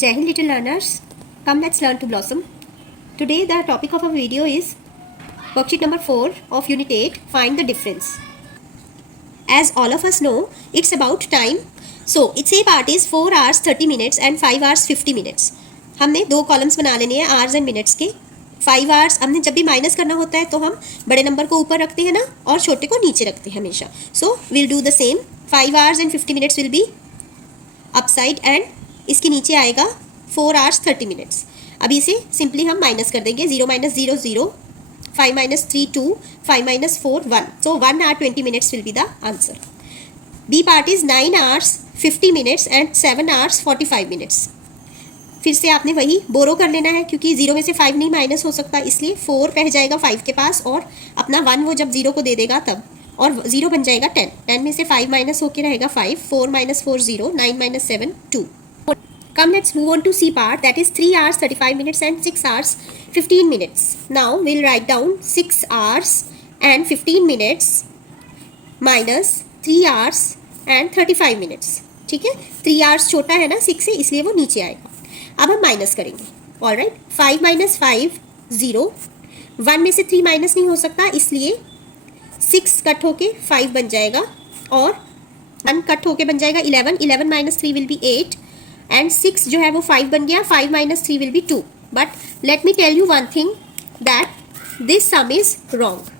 Jai Hind little learners, come let's learn to blossom. Today the topic of our video is worksheet number 4 of unit 8, find the difference. As all of us know, it's about time. So its A part is 4 hours 30 minutes and 5 hours 50 minutes. हमने दो columns बना लेने हैं hours and minutes के. 5 hours हमने जब भी minus करना होता है तो हम बड़े नंबर को ऊपर रखते हैं ना, और छोटे को नीचे रखते हैं हमेशा. So will do the same. 5 hours and 50 minutes will be upside and इसके नीचे आएगा 4 आवर्स 30 मिनट्स. अभी इसे सिंपली हम माइनस कर देंगे. 0 - 0 0, 5 - 3 2, 5 - 4 1. So 1 hour 20 minutes will be the answer. B part is 9 hours 50 minutes and 7 hours 45 minutes. फिर से आपने वही बोरो कर लेना है क्योंकि 0 में से 5 नहीं माइनस हो सकता, इसलिए 4 रह जाएगा 5 के पास और अपना 1 वो जब 0 को दे देगा तब, और 0 बन जाएगा 10. 10 में से 5 माइनस होके रहेगा 5. 4 - 4 0, 9 - 7 2. Come let's move on to C part, that is 3 hours 35 minutes and 6 hours 15 minutes. Now we'll write down 6 hours and 15 minutes minus 3 hours and 35 minutes. ठीक है, 3 hours छोटा है ना 6 से, इसलिए वो नीचे आएगा. अब हम माइनस करेंगे. ऑलराइट, 5 - 5 0. 1 में से 3 माइनस नहीं हो सकता, इसलिए 6 कट होके 5 बन जाएगा और 1 कट होके बन जाएगा 11. 11 - 3 विल बी 8 एंड 6 जो है वो 5 बन गया. 5 - 3 will be 2. But let me tell you one thing, that this sum is wrong.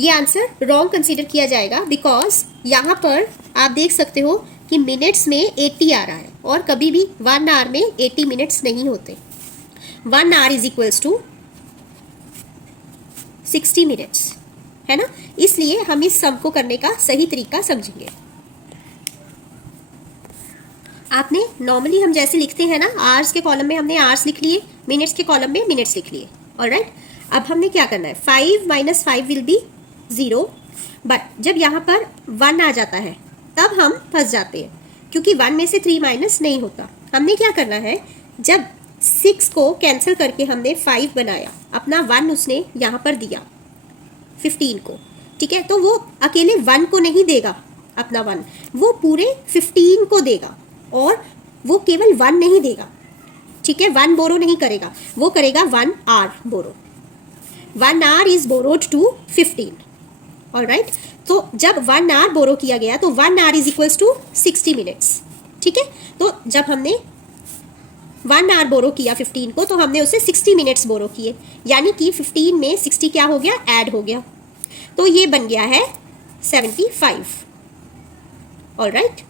ये आंसर रॉन्ग कंसीडर किया जाएगा बिकॉज यहाँ पर आप देख सकते हो कि मिनट्स में 80 आ रहा है और कभी भी 1 आवर में 80 मिनट्स नहीं होते. 1 hour is equals to 60 minutes, है ना. इसलिए हम इस सम को करने का सही तरीका समझेंगे. आपने नॉर्मली हम जैसे लिखते हैं ना, आवर्स के कॉलम में हमने आवर्स लिख लिए, मिनट्स के कॉलम में मिनट्स लिख लिए. ऑलराइट, अब हमने क्या करना है, 5 - 5 विल बी 0. बट जब यहाँ पर 1 आ जाता है तब हम फंस जाते हैं क्योंकि 1 में से 3 माइनस नहीं होता. हमने क्या करना है, जब 6 को कैंसिल करके हमने 5 बनाया, अपना 1 उसने यहाँ पर दिया 15 को. ठीक है, तो वो अकेले 1 को नहीं देगा अपना 1, वो पूरे 15 को देगा. और वो केवल 1 नहीं देगा, ठीक है, 1 बोरो नहीं करेगा, वो करेगा 1 hour borrow. 1 hour is borrowed to 15. Alright, तो जब 1 आवर बोरो किया गया तो 1 hour is equals to 60 minutes. ठीक है, तो जब हमने 1 आवर बोरो किया 15 को तो हमने उससे 60 मिनट्स बोरो किए, यानी कि 15 में 60 क्या हो गया, ऐड हो गया, तो ये बन गया है 75. Alright,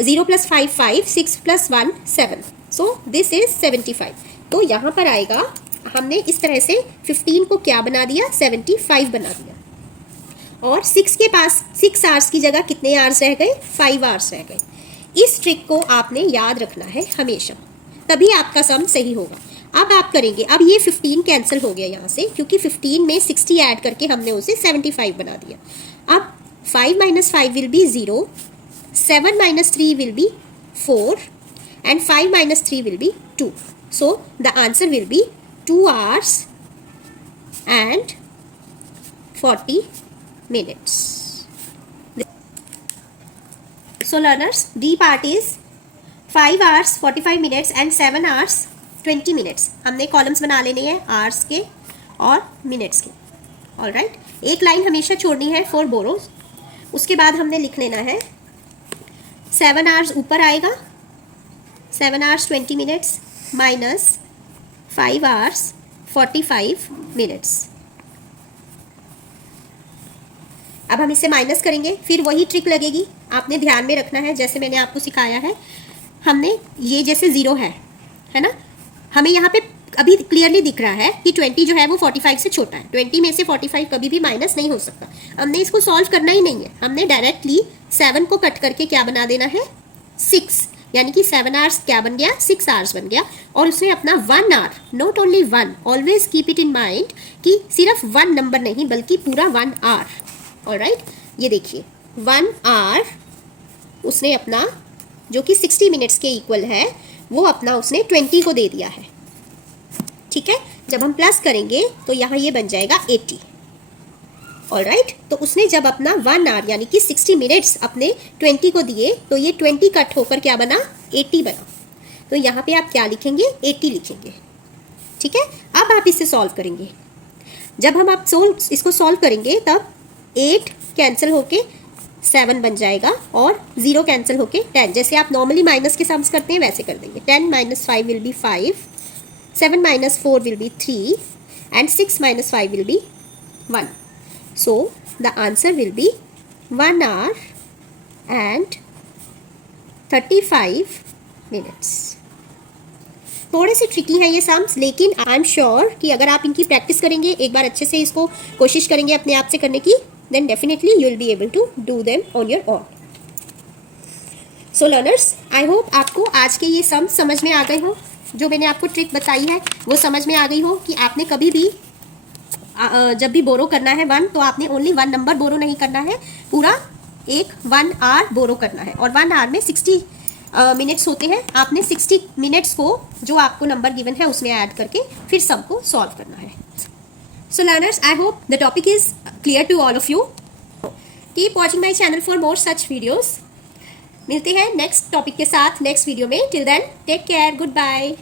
0 + 5 5, 6 + 1 7, so this is 75. तो यहाँ पर आएगा, हमने इस तरह से 15 को क्या बना दिया, 75 बना दिया. और 6 के पास 6 आवर्स की जगह कितने आवर्स रह गए, 5 आवर्स रह गए. इस ट्रिक को आपने याद रखना है हमेशा, तभी आपका सम सही होगा. अब आप करेंगे, अब ये 15 कैंसिल हो गया यहाँ से क्योंकि 15 में 60 ऐड करके हमने उसे 75 बना दिया. अब 5 - 5 will be 0, 7 - 3 will be 4 and 5 - 3 will be 2. So the answer will be 2 hours and 40 minutes. So learners, D part is 5 hours 45 minutes and 7 hours 20 minutes. हमने कॉलम्स बना लेने हैं आवर्स के और मिनट्स के. ऑलराइट, एक लाइन हमेशा छोड़नी है फॉर बोरोज. उसके बाद हमने लिख लेना है 7 आवर्स ऊपर आएगा, 7 hours 20 minutes minus 5 hours 45 minutes. अब हम इसे माइनस करेंगे, फिर वही ट्रिक लगेगी. आपने ध्यान में रखना है जैसे मैंने आपको सिखाया है. हमने ये जैसे 0 है ना, हमें यहाँ पे अभी क्लियरली दिख रहा है कि 20 जो है वो 45 से छोटा है. 20 में से 45 कभी भी माइनस नहीं हो सकता. हमने इसको सॉल्व करना ही नहीं है, हमने डायरेक्टली 7 को कट करके क्या बना देना है, 6, यानी कि 7 आवर्स क्या बन गया, 6 आवर्स बन गया. और उसने अपना 1 hour, not only 1, always keep it in mind कि सिर्फ 1 नंबर नहीं बल्कि पूरा 1 आवर. ऑलराइट, ये देखिए 1 आवर उसने अपना, जो कि 60 मिनट्स के इक्वल है, वो अपना उसने 20 को दे दिया है. ठीक है, जब हम प्लस करेंगे तो यहाँ ये बन जाएगा 80. ऑलराइट, तो उसने जब अपना 1 आवर यानी कि 60 मिनट्स अपने 20 को दिए तो ये 20 कट होकर क्या बना, 80 बना. तो यहाँ पे आप क्या लिखेंगे, 80 लिखेंगे। ठीक है, अब आप इसे सॉल्व करेंगे। जब हम आप इसको सॉल्व करेंगे तब 8 कैंसिल होके 7 बन जाएगा और 0 कैंसिल होके 10। जैसे आप नॉर्मली माइनस के सम्स करते हैं वैसे कर देंगे। 10 - 5 will be 5, 7 - 4 will be 3 and 6 - 5 will be 1. So the answer will be 1 hour and 35 minutes. थोड़े से ट्रिकी हैं ये सम्स, लेकिन आई एम श्योर कि अगर आप इनकी प्रैक्टिस करेंगे, एक बार अच्छे से इसको कोशिश करेंगे अपने आप से करने की, then definitely you will be able to do them on your own. So learners, I hope आपको आज के ये सम्स समझ में आ गए हो। जो मैंने आपको ट्रिक बताई है वो समझ में आ गई हो कि आपने कभी भी जब भी बोरो करना है 1, तो आपने ओनली 1 नंबर बोरो नहीं करना है, पूरा एक 1 आवर बोरो करना है। और 1 आवर में 60 मिनट्स होते हैं। आपने 60 मिनट्स को जो आपको नंबर गिवन है उसमें ऐड करके फिर सबको सॉल्व करना है। So learners, I hope the topic is clear to all of you. Keep watching my channel for more such videos. मिलते हैं नेक्स्ट टॉपिक के साथ नेक्स्ट वीडियो में। Till then take care, good bye.